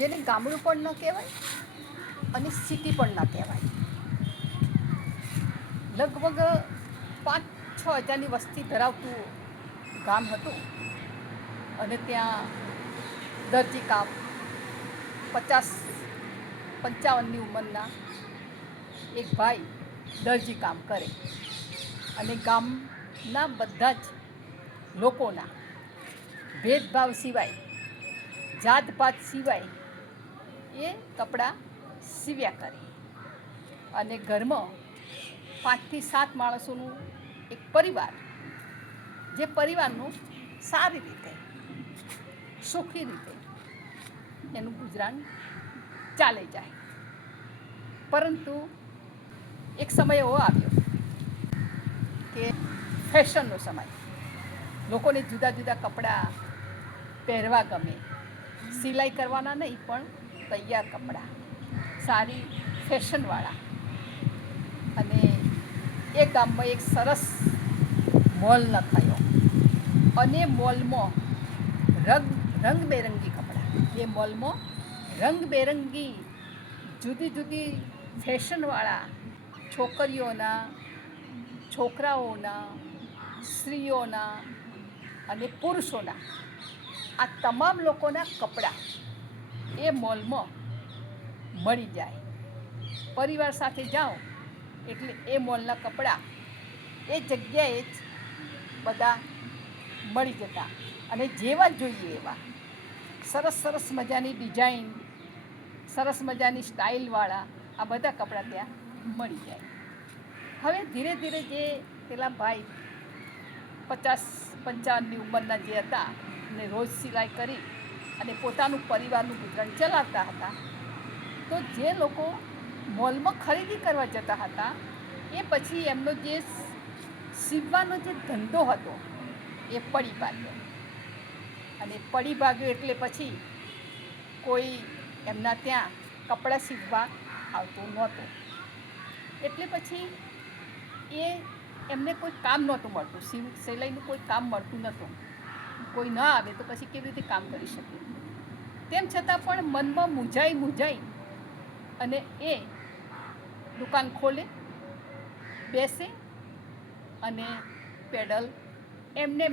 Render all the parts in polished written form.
જેને ગામડું પણ ન કહેવાય અને સિટી પણ ન કહેવાય. લગભગ 5-6 હજારની વસ્તી ધરાવતું ગામ હતું અને ત્યાં દરજીકામ 50-55ની ઉંમરના એક ભાઈ દરજી કામ કરે અને ગામના બધા જ લોકોના ભેદભાવ સિવાય, જાત પાત સિવાય એ કપડાં સીવ્યા કરે અને ઘરમાં 5-7 માણસોનું એક પરિવાર, જે પરિવારનું સારી રીતે સુખી રીતે એનું ગુજરાન ચાલે જાય. પરંતુ એક સમય એવો આવ્યો કે ફેશનનો સમય, લોકોને જુદા જુદા કપડાં પહેરવા ગમે, સિલાઈ કરવાના નહીં પણ તૈયાર કપડાં, સારી ફેશનવાળા. અને એ ગામમાં એક સરસ મોલ નખાયો અને મોલમાં રંગબેરંગી કપડાં, એ મોલમાં રંગબેરંગી જુદી જુદી ફેશનવાળા છોકરીઓના, છોકરાઓના, સ્ત્રીઓના અને પુરુષોના આ તમામ લોકોના કપડાં એ મોલમાં મળી જાય. પરિવાર સાથે જાઓ એટલે એ મોલના કપડાં એ જગ્યાએ જ બધા મળી જતા અને જેવા જોઈએ એવા સરસ સરસ મજાની ડિઝાઇન, સરસ મજાની સ્ટાઇલવાળા આ બધા કપડાં ત્યાં મળી જાય. હવે ધીરે ધીરે જે પેલા ભાઈ 50-55ની ઉંમરના જે હતા અને રોજ સિલાઈ કરી અને પોતાનું પરિવારનું ગુજરાન ચલાવતા હતા, તો જે લોકો મોલમાં ખરીદી કરવા જતા હતા એ પછી એમનો જે સીવવાનો જે ધંધો હતો એ પડી ભાગ્યો. અને પડી ભાગ્યો એટલે પછી કોઈ એમના ત્યાં કપડાં સીવવા આવતું નહોતું. એટલે પછી એ એમને કોઈ કામ નહોતું મળતું, સિલાઈનું કોઈ કામ મળતું નહોતું. કોઈ ન આવે તો પછી કેવી રીતે કામ કરી શકે. તેમ છતાં પણ મનમાં મૂંઝાઈ અને એ દુકાન ખોલે, બેસે અને પેડલ એમને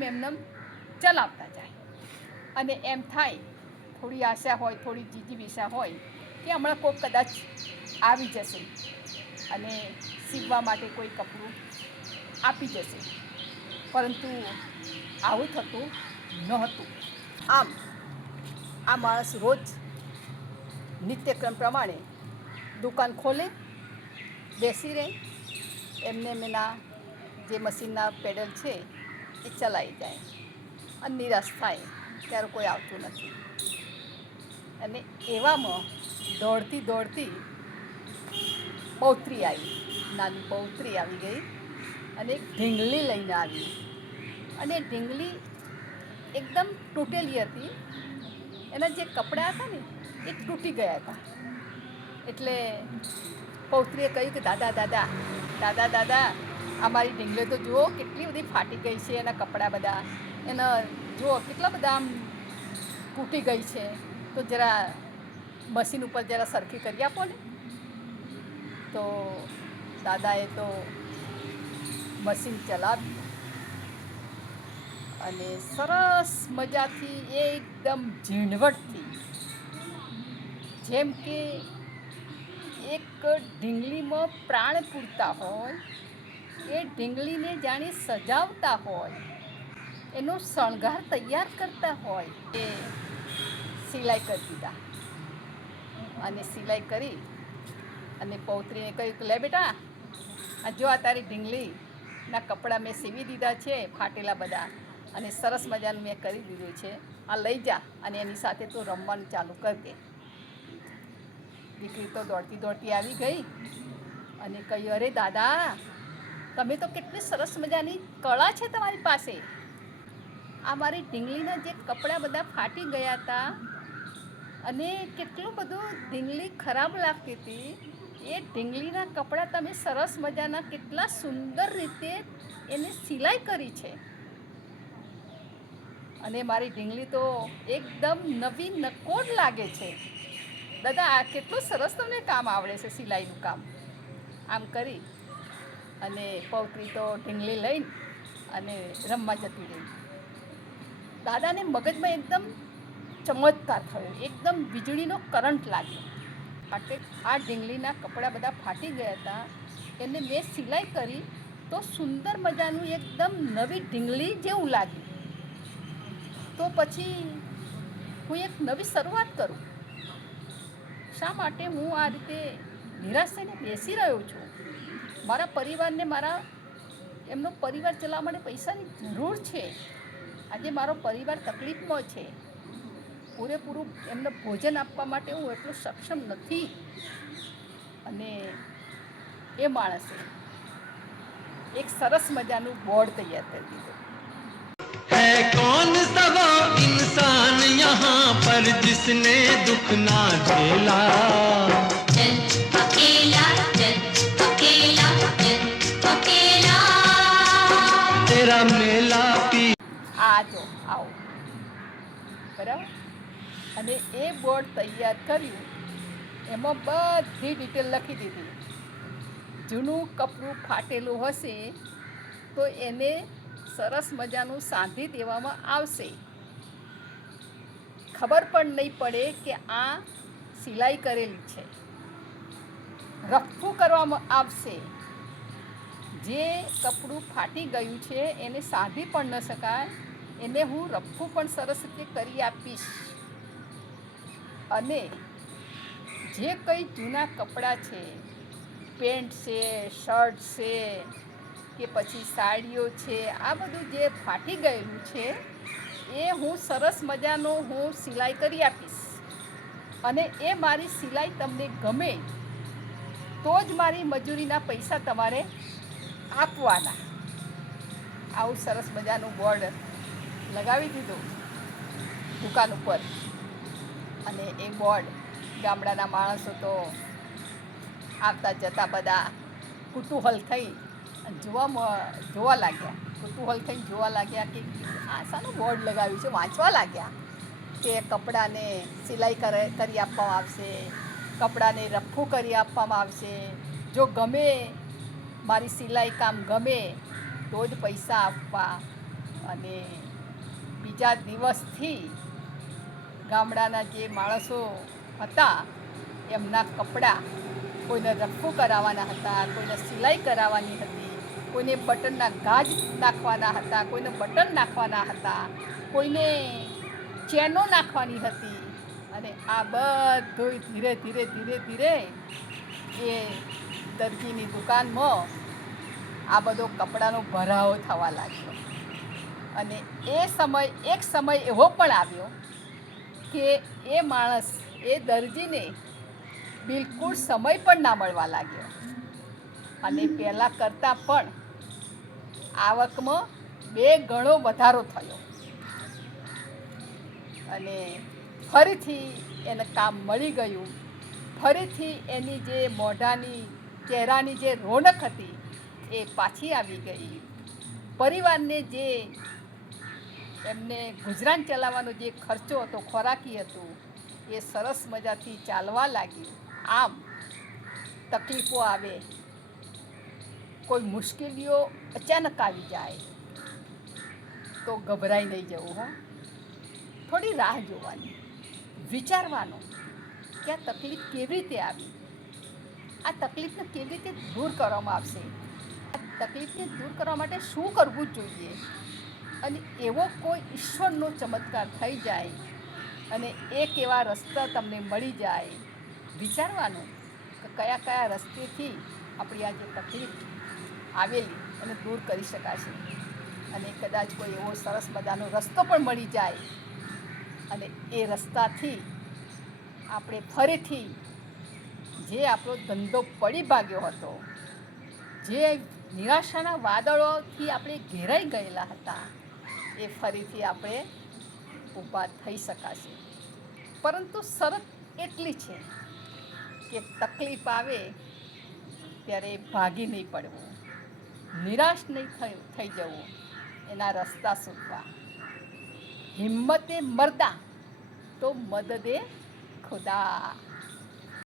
ચલાવતા જાય. અને એમ થાય, થોડી આશા હોય, થોડી જીજીવિષા હોય કે હમણાં કોઈ કદાચ આવી જશે અને સીવવા માટે કોઈ કપડું આપી જશે. પરંતુ આવું થતું નહોતું. આમ આ માણસ રોજ નિત્યક્રમ પ્રમાણે દુકાન ખોલે, બેસી રહે, એમના જે મશીનના પેડલ છે એ ચલાવી જાય અને નિરાશ થાય ત્યારે કોઈ આવતું નથી. અને એવામાં દોડતી પૌત્રી આવી, નાની પૌત્રી આવી ગઈ અને એક ઢીંગલી લઈને આવી. અને ઢીંગલી એકદમ તૂટેલી હતી, એના જે કપડાં હતા ને એ તૂટી ગયા હતા. એટલે પૌત્રીએ કહ્યું કે દાદા આ મારી ઢીંગલી તો જુઓ કેટલી બધી ફાટી ગઈ છે, એના કપડાં બધા એના જુઓ કેટલા બધા આમ તૂટી ગઈ છે, તો જરા મશીન ઉપર જરા સરખી કરી આપો ને. તો દાદાએ તો મશીન ચલાવ્યું અને સરસ મજાથી એકદમ ઝીણવટથી, જેમ કે એક ઢીંગલીમાં પ્રાણ પૂરતા હોય, એ ઢીંગલીને જાણે સજાવતા હોય, એનો શણગાર તૈયાર કરતા હોય, એ સિલાઈ કરી દીધા. અને સિલાઈ કરી અને પૌત્રીને કહ્યું કે લે બેટા, આ જો આ તારી ઢીંગલીના કપડાં મેં સીવી દીધા છે, ફાટેલા બધા, અને સરસ મજાનું મેં કરી દીધું છે, આ લઈ જા અને એની સાથે તું રમવાનું ચાલુ કરી દે. દીકરી તો દોડતી આવી ગઈ અને કહ્યું, અરે દાદા, તમે તો કેટલી સરસ મજાની કળા છે તમારી પાસે. આ મારી ઢીંગલીના જે કપડાં બધા ફાટી ગયા હતા અને કેટલું બધું ઢીંગલી ખરાબ લાગતી હતી, એ ઢીંગલીના કપડાં તમે સરસ મજાના કેટલા સુંદર રીતે એને સિલાઈ કરી છે. અને મારી ઢીંગલી તો એકદમ નવી નકોર લાગે છે. દાદા આ કેટલું સરસ તમને કામ આવડે છે, સિલાઈનું કામ. આમ કરી અને પૌત્રી તો ઢીંગલી લઈને અને રમવા જતી રહી. દાદાને મગજમાં એકદમ ચમત્કાર થયો, એકદમ વીજળીનો કરંટ લાગ્યો. માટે આ ઢીંગલીના કપડાં બધા ફાટી ગયા હતા, એને મેં સિલાઈ કરી તો સુંદર મજાનું એકદમ નવી ઢીંગલી જેવું લાગ્યું. તો પછી હું એક નવી શરૂઆત કરું. શા માટે હું આ રીતે નિરાશ થઈને બેસી રહ્યો છું? મારા પરિવારને એમનો પરિવાર ચલાવવા માટે પૈસાની જરૂર છે. આજે મારો પરિવાર તકલીફમાં છે, પૂરેપૂરું એમને ભોજન આપવા માટે હું એટલો સક્ષમ નથી. અને એ માણસે એક સરસ મજાનું બોર્ડ તૈયાર કરી દીધું. है कौन सा वो इंसान यहाँ पर जिसने दुख ना झेला, चल अकेला, चल अकेला, चल अकेला, तेरा मेला पी. આ જો આવો બરાબર. અને એ બોર્ડ તૈયાર કર્યું, એમાં બધી ડિટેલ લખી દીધી. જૂનું કપડું ફાટેલું હશે તો એને સરસ મજાનું સાંધી દેવામાં આવશે. ખબર પણ નહીં પડે કે આ સિલાઈ કરેલી છે. રફ્ફું કરવામાં આવશે. જે કપડું ફાટી ગયું છે એને સાંધી પણ ન શકાય, એને હું રફ્ફું પણ સરસ રીતે કરી આપીશ. અને જે કંઈ જૂના કપડાં છે, પેન્ટ છે, શર્ટ છે કે પછી સાડીઓ છે, આ બધું જે ફાટી ગયેલું છે એ હું સરસ મજાનો હું સિલાઈ કરી આપીશ. અને એ મારી સિલાઈ તમને ગમે તો જ મારી મજૂરીના પૈસા તમારે આપવાના. આવું સરસ મજાનું બોર્ડ લગાવી દીધું દુકાન ઉપર. અને એ બોર્ડ ગામડાના માણસો તો આવતા જતા બધા કુતૂહલ થઈ અને જોવા લાગ્યા. કુતૂહલ થઈને જોવા લાગ્યા કે આ શાનું બોર્ડ લગાવ્યું છે. વાંચવા લાગ્યા કે કપડાને સિલાઈ કરી આપવામાં આવશે, કપડાને રફ્ફું કરી આપવામાં આવશે. જો ગમે, મારી સિલાઈ કામ ગમે તો જ પૈસા આપવા. અને બીજા દિવસથી ગામડાના જે માણસો હતા એમના કપડાં કોઈને રફ્ફું કરાવવાના હતા, કોઈને સિલાઈ કરાવવાની હતી, કોઈને બટનના ગાજ નાખવાના હતા, કોઈને બટન નાખવાના હતા, કોઈને ચેનો નાખવાની હતી. અને આ બધું ધીરે ધીરે ધીરે ધીરે એ દરજીની દુકાનમાં આ બધો કપડાનો ભરાવો થવા લાગ્યો. અને એક સમય એવો પણ આવ્યો કે એ માણસ, એ દરજીને બિલકુલ સમય પણ ના મળવા લાગ્યો. અને પહેલાં કરતાં પણ આવકમાં 2 ગણો વધારો થયો. અને ફરીથી એને કામ મળી ગયું. ફરીથી એની જે મોઢાની, ચહેરાની જે રોનક હતી એ પાછી આવી ગઈ. પરિવારને જે એમને ગુજરાન ચલાવવાનો જે ખર્ચો હતો, ખોરાકી હતું, એ સરસ મજાથી ચાલવા લાગ્યું. આમ તકલીફો આવે, કોઈ મુશ્કેલીઓ અચાનક આવી જાય તો ગભરાઈ નહીં જવું. થોડી રાહ જોવાની, વિચારવાનું કે આ તકલીફ કેવી રીતે આવી, આ તકલીફને કેવી રીતે દૂર કરવામાં આવશે, આ તકલીફને દૂર કરવા માટે શું કરવું જોઈએ. અને એવો કોઈ ઈશ્વરનો ચમત્કાર થઈ જાય અને એક એવા રસ્તા તમને મળી જાય. વિચારવાનું કે કયા કયા રસ્તેથી આપણી આ જે તકલીફ આવેલી એને દૂર કરી શકાશે. અને કદાચ કોઈ એવો સરસ મજાનો રસ્તો પણ મળી જાય અને એ રસ્તાથી આપણે ફરીથી જે આપણો ધંધો પડી ભાગ્યો હતો, જે નિરાશાના વાદળોથી આપણે ઘેરાઈ ગયેલા હતા, એ ફરીથી આપણે ઊભા થઈ શકાશે. પરંતુ શરત એટલી છે કે તકલીફ આવે ત્યારે ભાગી નહીં પડવું, નિરાશ નહીં થઈ જવું, એના રસ્તા શોધવા. હિમ્મતે મર્દા તો મદદે ખુદા.